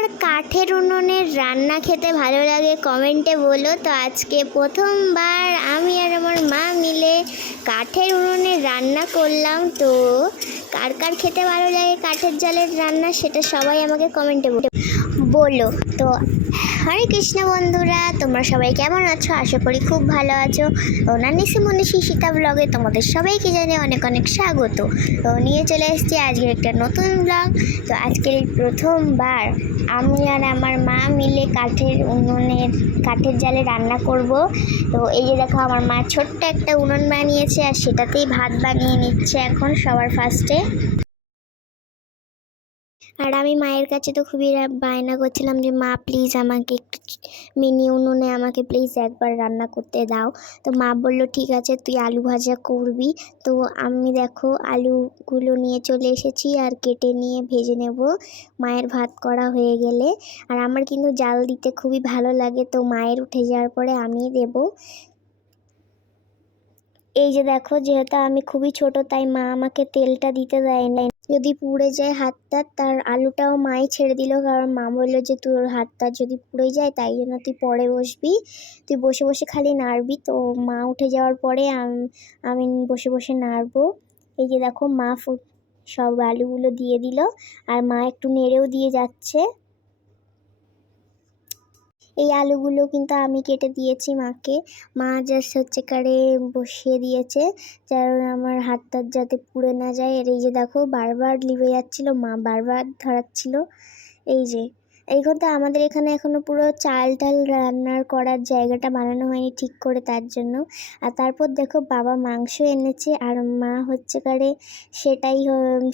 কার কাঠের উনুনের রান্না খেতে ভালো লাগে, কমেন্টে বলো। তো আজকে প্রথমবার আমি আর আমার মা মিলে কাঠের উনুনে রান্না করলাম। তো কার কার খেতে ভালো লাগে কাঠের জলের রান্না সেটা সবাই আমাকে কমেন্টে বলো। তো। হরে কৃষ্ণ বন্ধুরা, তোমরা সবাই কেমন আছো? আশা করি খুব ভালো আছো। অনানিসি মনীষী সীতা ব্লগে তোমাদের সবাইকে জানে অনেক অনেক স্বাগত। তো নিয়ে চলে এসেছি আজকের একটা নতুন ব্লগ। তো আজকের প্রথমবার আমি আর আমার মা মিলে কাঠের উনুনের, কাঠের জালে রান্না করব। তো এই যে দেখো, আমার মা ছোট্ট একটা উনুন বানিয়েছে আর সেটাতেই ভাত বানিয়ে নিচ্ছে এখন সবার ফার্স্টে আর আমি মায়ের কাছে তো খুবই বায়না করছিলাম যে, মা প্লিজ আমাকে একটু মিনি উনুনে আমাকে প্লিজ একবার রান্না করতে দাও। তো মা বলল, ঠিক আছে, তুই আলু ভাজা করবি। তো আমি দেখো, আলুগুলো নিয়ে চলে এসেছি আর কেটে নিয়ে ভেজে নেব। মায়ের ভাত করা হয়ে গেলে। আর আমার কিন্তু জাল দিতে খুবই ভালো লাগে, তো মায়ের উঠে যাওয়ার পরে আমি দেব। এই যে দেখো, যেহেতু আমি খুবই ছোট, তাই মা আমাকে তেলটা দিতে দেয় না যদি পুড়ে যায় হাতটা, তার আলুটাও মাই ছেড়ে দিল। কারণ মা বলল যে, তোর হাতটা যদি পুড়ে যায়, তাই জন্য তুই পরে বসবি। তুই বসে বসে খালি নাড়বি। তো মা উঠে যাওয়ার পরে আম- বসে বসে নাড়বো। এই যে দেখো, মা সব আলুগুলো দিয়ে দিল। আর মা একটু নেড়েও দিয়ে যাচ্ছে। এই আলুগুলো কিন্তু আমি কেটে দিয়েছি মাকে। মা জাস্ট হচ্ছে কারে বসিয়ে দিয়েছে কারণ আমার হাতটা যাতে পুড়ে না যায়। আর এই যে দেখো, বারবার লিভে যাচ্ছিল, মা বারবার ধরাচ্ছিল। এই যে এই কথা আমাদের এখানে এখনও পুরো চাল টাল রান্নার করার জায়গাটা বানানো হয়নি ঠিক করে তার জন্য। আর তারপর দেখো, বাবা মাংস এনেছে, আর মা হচ্ছে কারে সেটাই,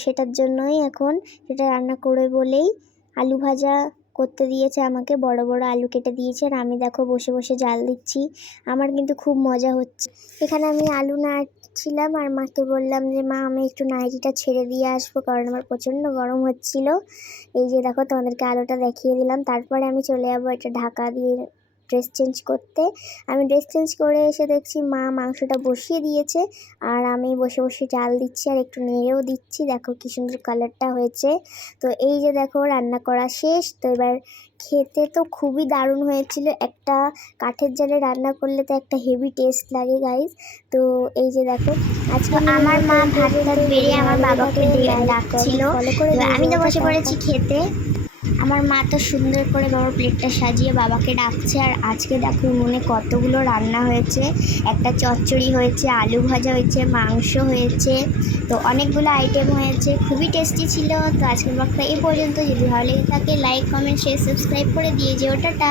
সেটার জন্যই এখন সেটা রান্না করে বলেই আলু ভাজা করতে দিয়েছে, আমাকে বড় বড় আলু কেটে দিয়েছে আর আমি দেখো বসে বসে জাল দিচ্ছি। আমার কিন্তু খুব মজা হচ্ছে। এখানে আমি আলু নাড়ছিলাম আর মাকে বললাম যে, মা, আমি একটু নাইটিটা ছেড়ে দিয়ে আসব কারণ আমার প্রচণ্ড গরম হচ্ছিল। এই যে দেখো, তোমাদেরকে আলুটা দেখিয়ে দিলাম। তারপরে আমি চলে যাব এটা ঢাকা দিয়ে ড্রেস চেঞ্জ করতে। আমি ড্রেস চেঞ্জ করে এসে দেখছি মা মাংসটা বসিয়ে দিয়েছে আর আমি বসে বসে জাল দিচ্ছি আর একটু নেড়েও দিচ্ছি। দেখো কি সুন্দর কালারটা হয়েছে। তো এই যে দেখো রান্না করা শেষ। তো এবার খেতে তো খুবই দারুণ হয়েছিল। একটা কাঠের জালে রান্না করলে তো একটা হেভি টেস্ট লাগে গাইস তো এই যে দেখো আজকে আমার মা ভাত ভাত বেড়ে আমার বাবাকে ডাকছিল। আমি তো বসে পড়েছি খেতে। আমার মা তো সুন্দর করে বাবার প্লেটটা সাজিয়ে বাবাকে ডাকছে, আর আজকে দেখো উনুনে কতগুলো রান্না হয়েছে। একটা চচ্চড়ি হয়েছে, আলু ভাজা হয়েছে, মাংস হয়েছে, তো অনেকগুলো আইটেম হয়েছে। খুবই টেস্টি ছিল, তো আজকের ব্লগটা এই পর্যন্ত। যদি ভালো লেগে থাকে লাইক কমেন্ট শেয়ার সাবস্ক্রাইব করে দিয়ে যে ওটাটা